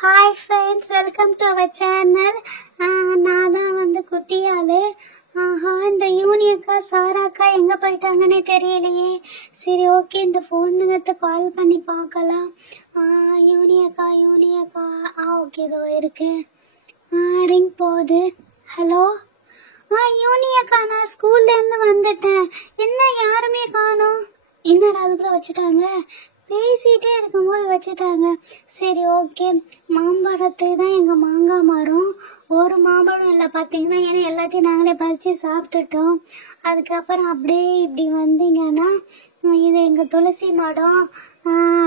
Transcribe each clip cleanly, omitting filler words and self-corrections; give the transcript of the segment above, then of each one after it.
Hi friends, welcome to our channel. நான் தான் வந்து குட்டியாளு. இந்த யூனியக்கா சாராக்கா எங்கே போயிட்டாங்கன்னே தெரியலையே. சரி, ஓகே, இந்த ஃபோனுக்கு கால் பண்ணி பார்க்கலாம். யூனியக்கா ஓகே, இதோ இருக்கு. ரிங் போகுது. ஹலோ யூனியக்கா, நான் ஸ்கூல்லேருந்து வந்துட்டேன். என்ன யாருமே காணோம்? என்னடா அதுக்குள்ளே வச்சுட்டாங்க? பேசிகிட்டே இருக்கும்போது வச்சுட்டாங்க. சரி, ஓகே. மாம்பழத்துக்கு தான் எங்கள் மாங்காய் மரம். ஒரு மாம்பழம் இல்லை பார்த்தீங்கன்னா, ஏன்னா எல்லாத்தையும் நாங்களே பறித்து சாப்பிட்டுட்டோம். அதுக்கப்புறம் அப்படியே இப்படி வந்தீங்கன்னா இது எங்கள் துளசி மடம்.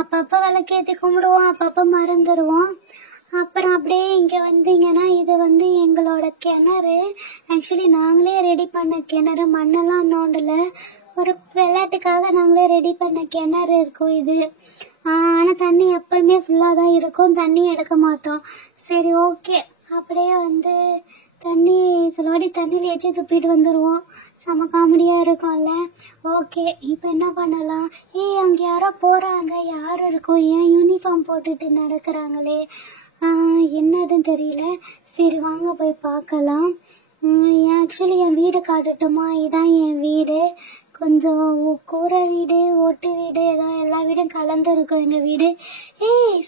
அப்பப்போ விளக்கேற்றி கும்பிடுவோம், அப்பப்போ மறந்துடுவோம். அப்புறம் அப்படியே இங்கே வந்தீங்கன்னா இது வந்து எங்களோட கிணறு. ஆக்சுவலி நாங்களே ரெடி பண்ண கிணறு, மண்ணெல்லாம் நோண்டலை. ஒரு விளையாட்டுக்காக நாங்களே ரெடி பண்ண கிணறு இருக்கும் இது. ஆனால் தண்ணி எப்பவுமே ஃபுல்லாக தான் இருக்கும், தண்ணி எடுக்க மாட்டோம். சரி, ஓகே. அப்படியே வந்து தண்ணி சில வாட்டி தண்ணியில் ஏச்சு துப்பிட்டு வந்துடுவோம். செம காமெடியாக இருக்கும்ல. ஓகே, இப்போ என்ன பண்ணலாம்? அங்கே யாரோ போகிறாங்க, யார் இருக்கும்? ஏன் யூனிஃபார்ம் போட்டுட்டு நடக்கிறாங்களே, என்னதுன்னு தெரியல. சரி, வாங்க போய் பார்க்கலாம். ஆக்சுவலி என் வீடு காட்டட்டுமா? இதுதான் என் வீடு. கொஞ்சம் கூரை வீடு, ஓட்டு வீடு, எல்லா வீடும் கலந்து இருக்கும் எங்கள் வீடு.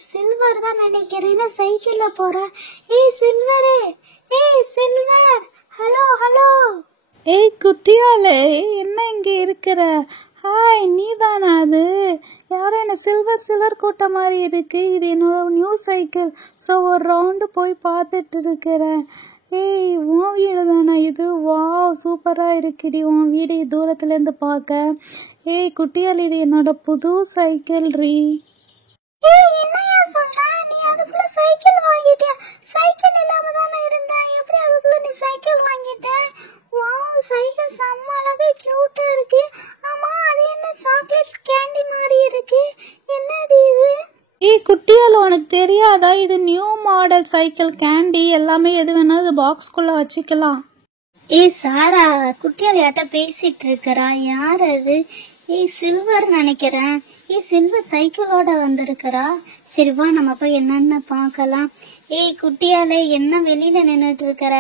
சில்வர் தான் நினைக்கிறேன், சைக்கிளில் போகிறேன். Silver, silver, hello hello. குட்டியாலே, என்ன இங்கே இருக்கிற? ஹாய், நீ தானா? அது யாரோ என்ன சில்வர் கூட்ட மாதிரி இருக்கு. இது என்னோட நியூ சைக்கிள். ஸோ ஒரு ரவுண்டு போய் பார்த்துட்டு இருக்கிறேன். உன் வீடு தானே இது? வா, சூப்பராக இருக்குடி உன் வீடு தூரத்துலேருந்து பார்க்க. குட்டியால், இது என்னோட புது சைக்கிள் ரீ. என்னையா சொல்ற? நீ அதுக்குள்ள சைக்கிள் வாங்கிட்டியா? சைக்கிள் இல்லாம தானே இருந்த, எப்படி அதுக்குள்ள நீ சைக்கிள் வாங்கிட்ட? வாவ், சைக்கிள் செம்ம அழகா கியூட்டா இருக்கு. ஆமா, அது என்ன சாக்லேட் கேண்டி மாதிரி இருக்கு? என்னது இது? குட்டியால், உனக்கு தெரியாதா? இது நியூ மாடல் சைக்கிள். கேண்டி எல்லாமே எது வேணாலும் பாக்ஸ்குள்ள வச்சுக்கலாம். சாரா, குட்டியால் யார்ட்ட பேசிட்டு இருக்கிறா? யார் அது? சில்வர் நினைக்கிறேன். சில்வர் சைக்கிளோட வந்திருக்கிறா. சரி, வா நம்ம போய் என்னன்னு பார்க்கலாம். குட்டியாலே, என்ன வெளியில நின்றுட்டு இருக்கிற?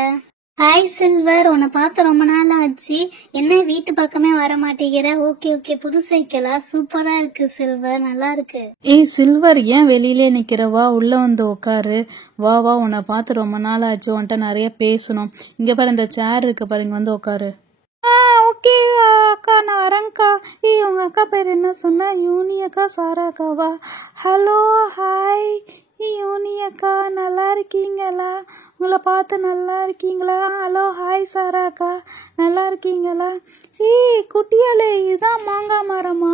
ஹாய் சில்வர், உன்னை பார்த்து ரொம்ப நாள் ஆச்சு. என்ன வீட்டு பக்கமே வர மாட்டேங்கிற? ஓகே, புது சைக்கிளா? சூப்பரா இருக்கு சில்வர், நல்லா இருக்கு. சில்வர், ஏன் வெளியிலே நிக்கிற? வா, உள்ள வந்து உட்காரு. வா, உன்னை பார்த்து ரொம்ப நாள் ஆச்சு, உன்கிட்ட நிறைய பேசணும். இங்க பாரு, இந்த சேர் இருக்கு பாருங்க, வந்து உட்காரு. ஓகே அக்கா, நான் வரேங்க்கா. உங்க அக்கா பேர் என்ன சொன்ன? யூனியக்கா சாராக்காவா? ஹலோ, ஹாய் யூனியக்கா, நல்லா இருக்கீங்களா? உங்களை பார்த்து நல்லா இருக்கீங்களா? ஹலோ, ஹாய் சாராக்கா, நல்லா இருக்கீங்களா? குட்டியாலே, இதுதான் மாங்காய் மரமா?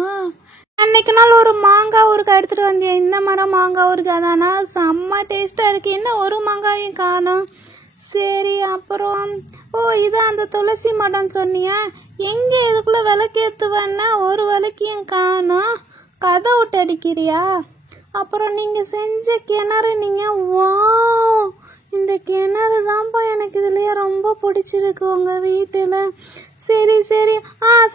அன்னைக்கு நாள் ஒரு மாங்காய் ஊருக்கு எடுத்துட்டு வந்தேன். இந்த மரம் மாங்காய் ஊருக்கு அதானா? செம்ம டேஸ்டா இருக்கு. என்ன ஒரு மாங்காயும் காணோம். சரி, அப்புறம் இதான் அந்த துளசி மடம் சொன்னியா? எங்க இதுக்குள்ள விளக்கேத்துவேன்னா ஒரு விளக்கையும் காணோம். கதை விட்டு அடிக்கிறியா? அப்புறம் நீங்க செஞ்ச கிணறு, நீங்க வா, இந்த கிணறு தான்ப்பா எனக்கு இதுலயே ரொம்ப பிடிச்சிருக்கு உங்க வீட்டுல. சரி,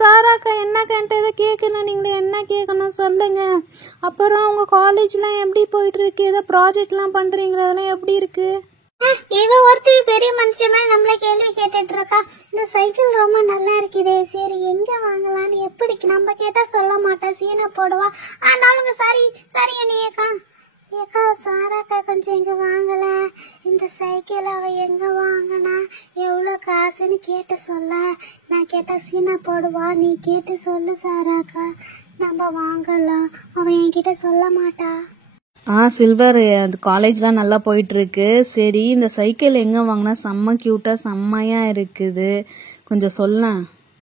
சாராக்கா, என்ன கேட்டதை கேட்கணும்? நீங்களே என்ன கேட்கணும் சொல்லுங்க. அப்புறம் உங்க காலேஜ்லாம் எப்படி போயிட்டு இருக்கு? ஏதோ ப்ராஜெக்ட்லாம் பண்றீங்களா? அதெல்லாம் எப்படி இருக்கு? இவ ஒருத்தர் பெரிய மனுஷன் மாதிரி நம்மள கேள்வி கேட்டுட்டு இருக்கா. இந்த சைக்கிள் ரொம்ப நல்லா இருக்குதே. சரி, எங்க வாங்கலான்னு எப்படி நம்ம கேட்டா சொல்ல மாட்டா, சீனை போடுவா. ஆனாலும் சாரி ஏக்கா சாராக்கா, கொஞ்சம் எங்க வாங்கல இந்த சைக்கிள்? அவ எங்க வாங்கினா, எவ்வளோ காசுன்னு கேட்டு சொல்ல. நான் கேட்டா சீனா போடுவா. நீ கேட்டு சொல்லு சாராக்கா, நம்ம வாங்கலாம். அவன் என்கிட்ட சொல்ல மாட்டா. சில்வர், அது காலேஜ்லாம் நல்லா போயிட்டு இருக்கு. சரி, இந்த சைக்கிள் எங்க வாங்கினா? செம்ம கியூட்டா செம்மையா இருக்குது, கொஞ்சம் சொல்ல.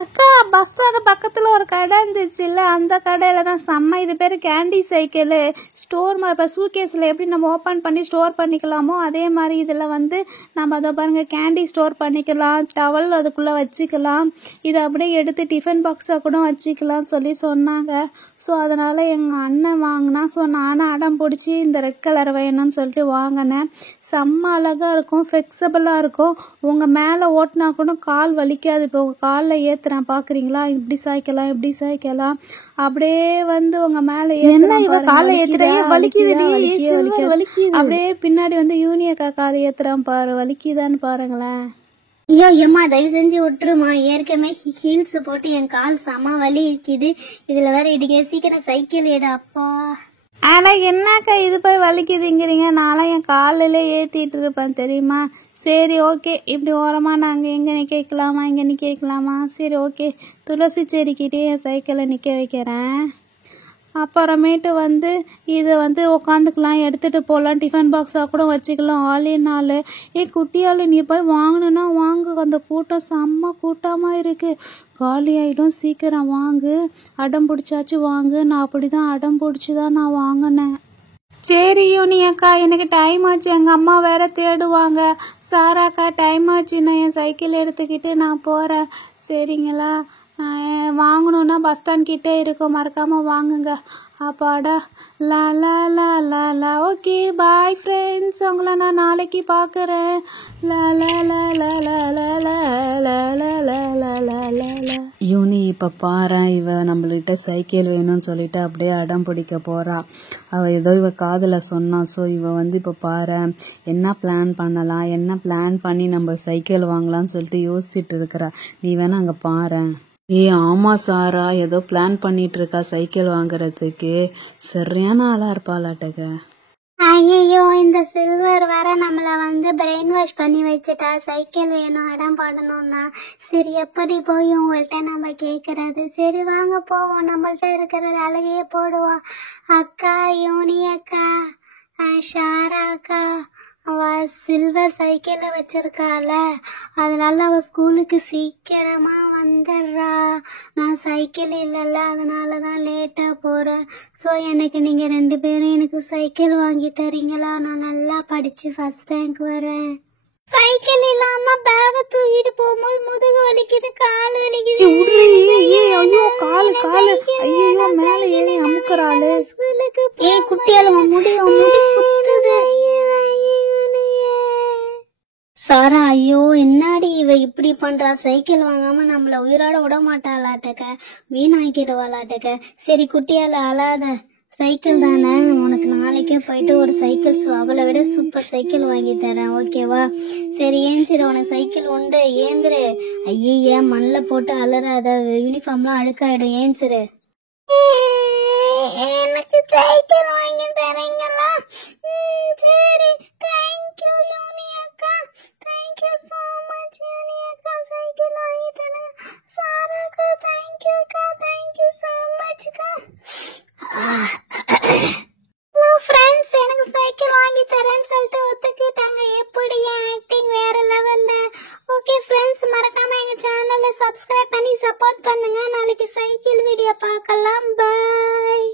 அக்கா, பஸ் ஸ்டாண்ட் பக்கத்துல ஒரு கடை இருந்துச்சு இல்ல, அந்த கடையில தான் செம்ம. இது பேரு கேண்டி சைக்கிள். ஸ்டோர் இப்போ சூகேஸ்ல எப்படி நம்ம ஓபன் பண்ணி ஸ்டோர் பண்ணிக்கலாமோ அதே மாதிரி இதுல வந்து நம்ம அதை பாருங்க, கேண்டி ஸ்டோர் பண்ணிக்கலாம், டவல் அதுக்குள்ள வச்சுக்கலாம், இதை அப்படியே எடுத்து டிஃபன் பாக்ஸா கூட வச்சுக்கலாம் சொல்லி சொன்னாங்க. ஸோ அதனால எங்க அண்ணன் வாங்கினா. ஸோ நானும் அடம் பிடிச்சி இந்த ரெட் கலர் வேணும்னு சொல்லிட்டு வாங்கினேன். செம்ம அழகா இருக்கும், ஃபிளெக்சிபிளா இருக்கும். உங்க மேல ஓட்டினா கூட கால் வலிக்காது. இப்போ உங்க காலில் ஏத்துறேன், பார்க்க பாக்குறீங்களா, இப்படி சாய்க்கலாம் அப்படியே வந்து உங்க மேல அப்படியே பின்னாடி வந்து யூனியக்கா காலை ஏத்துறான் பாரு, வலிக்குதான்னு பாருங்களேன். ஐயோ ஏம்மா தயவு செஞ்சு விட்டுருமா, ஏற்கனவே ஹீல்ஸ் போட்டு என் கால் செம வலி இருக்குது, இதுல வேற இடிக்க, சீக்கிரம் சைக்கிள் எடு அப்பா. ஆனா என்னக்கா இது போய் வலிக்குதுங்கிறீங்க, நான்லாம் என் காலில் ஏற்றிட்டு இருப்பேன் தெரியுமா. சரி ஓகே, இப்படி ஓரமா நாங்கள் எங்கே நிற்க வைக்கலாமா, சரி ஓகே, துளசி செடிக்கிட்டே என் சைக்கிளை நிற்க வைக்கிறேன். அப்புறமேட்டு வந்து இதை வந்து உக்காந்துக்கலாம், எடுத்துகிட்டு போகலாம், டிஃபன் பாக்ஸாக கூட வச்சுக்கலாம், ஆளினால. குட்டியால் நீ போய் வாங்கணுன்னா வாங்கு, அந்த கூட்டம் செம்ம கூட்டமாக இருக்குது, காலி ஆகிடும், சீக்கிரம் வாங்கு, அடம் பிடிச்சாச்சு வாங்கு. நான் அப்படி தான் அடம் பிடிச்சி தான் நான் வாங்கினேன். சரி யூனியக்கா, எனக்கு டைம் ஆச்சு, எங்கள் அம்மா வேற தேடுவாங்க. சாராக்கா டைம் ஆச்சு, நான் என் சைக்கிள் எடுத்துக்கிட்டு நான் போகிறேன், சரிங்களா. வாங்கணுன்னா பஸ் ஸ்டாண்ட் கிட்டே இருக்கும், மறக்காமல் வாங்குங்க. அப்பாடா, லா லா லா லா லா. ஓகே பாய் ஃப்ரெண்ட்ஸ், உங்களை நான் நாளைக்கு பார்க்குறேன். லா லா லா லா லா லா லா லா லா லா லா லா. யூனி இப்போ பாரு, இவ நம்மள்கிட்ட சைக்கிள் வேணும்னு சொல்லிட்டு அப்படியே அடம் பிடிக்க போகிறா. அவள் ஏதோ இவ காதில் சொன்னான். ஸோ இவ வந்து இப்போ பாரு, என்ன பிளான் பண்ணலாம், என்ன பிளான் பண்ணி நம்ம சைக்கிள் வாங்கலாம்னு சொல்லிட்டு யோசிச்சுட்டு இருக்கிறா. நீ வேணா அங்கே பாரு. ஆமா சாரா, ஏதோ பிளான் பண்ணிட்டு இருக்கா சைக்கிள் வாங்குறதுக்கு, சரியான ஆளா இருப்பாளாட்டக. ஐயோ இந்த சில்வர் வேற நம்மள வந்து பிரெயின் வாஷ் பண்ணி வச்சுட்டா, சைக்கிள் வேணும் அடம் பாடணும்னா. சரி எப்படி போய் உங்கள்கிட்ட நம்ம கேட்கறது, சரி வாங்க போவோம், நம்மள்ட்ட இருக்கிறது அழகையே போடுவோம். அக்கா யூனி அக்கா, ஷாரா அக்கா, அவ சில்வர் சைக்கிள வச்சிருக்கால, அதனால அவ ஸ்கூலுக்கு சீக்கிரமா வந்துடுறா. நான் சைக்கிள் இல்லைல்ல, அதனாலதான் லேட்டா போறேன். ஸோ எனக்கு நீங்க 2 பேரும் எனக்கு சைக்கிள் வாங்கி தரீங்களா, நான் நல்லா படிச்சு ஃபர்ஸ்ட் ரேங்க் வரேன். சைக்கிள் இல்லாம பேக தூக்கிட்டு போகும்போது முதுகு வலிக்குது, கால் வலிக்குது. மேல ஏறி அமுக்குறாளு. குட்டியால முடியும் சாரா. ஐயோ என்னாடி இவ இப்படி பண்றா, சைக்கிள் வாங்காம நம்மள உயிரோட விட மாட்டாளாட்டக்க, வீணாக்கிடுவாளாட்டக்க. சரி குட்டியால அழாத, சைக்கிள் தானே, உனக்கு நாளைக்கே போயிட்டு ஒரு சைக்கிள் அவளை விட சூப்பர் சைக்கிள் வாங்கி தரேன், ஓகேவா. சரி ஏஞ்சிரு, உனக்கு சைக்கிள் உண்டு, ஏந்திரு. ஐயே மண்ணில் போட்டு அலறாத, யூனிஃபார்ம்லாம் அழுக்காயிடும், ஏஞ்சிரு. எனக்கு சைக்கிள் வாங்கி தரீங்களா, சரி தேங்க்யூ யூனி அக்கா, தேங்க்யூ சோ மச் யூனி அக்கா, சைக்கிள் வாங்கி தரேன். சாராக்கா தேங்க்யூ அக்கா, தேங்க்யூ சோ மச் அக்கா. ஹலோ ஃப்ரெண்ட்ஸ், எனக்கு சைக்கிள் வாங்கி தரேன்னு சொல்லிட்டு ஒத்துக்கிட்டாங்க. எப்படி ஆக்டிங் வேற லெவல்ல. ஓகே ஃப்ரெண்ட்ஸ், மறக்காம எங்க சேனலை சப்ஸ்கிரைப் பண்ணி சப்போர்ட் பண்ணுங்க. நாளைக்கு சைக்கிள் வீடியோ பார்க்கலாம். பாய்.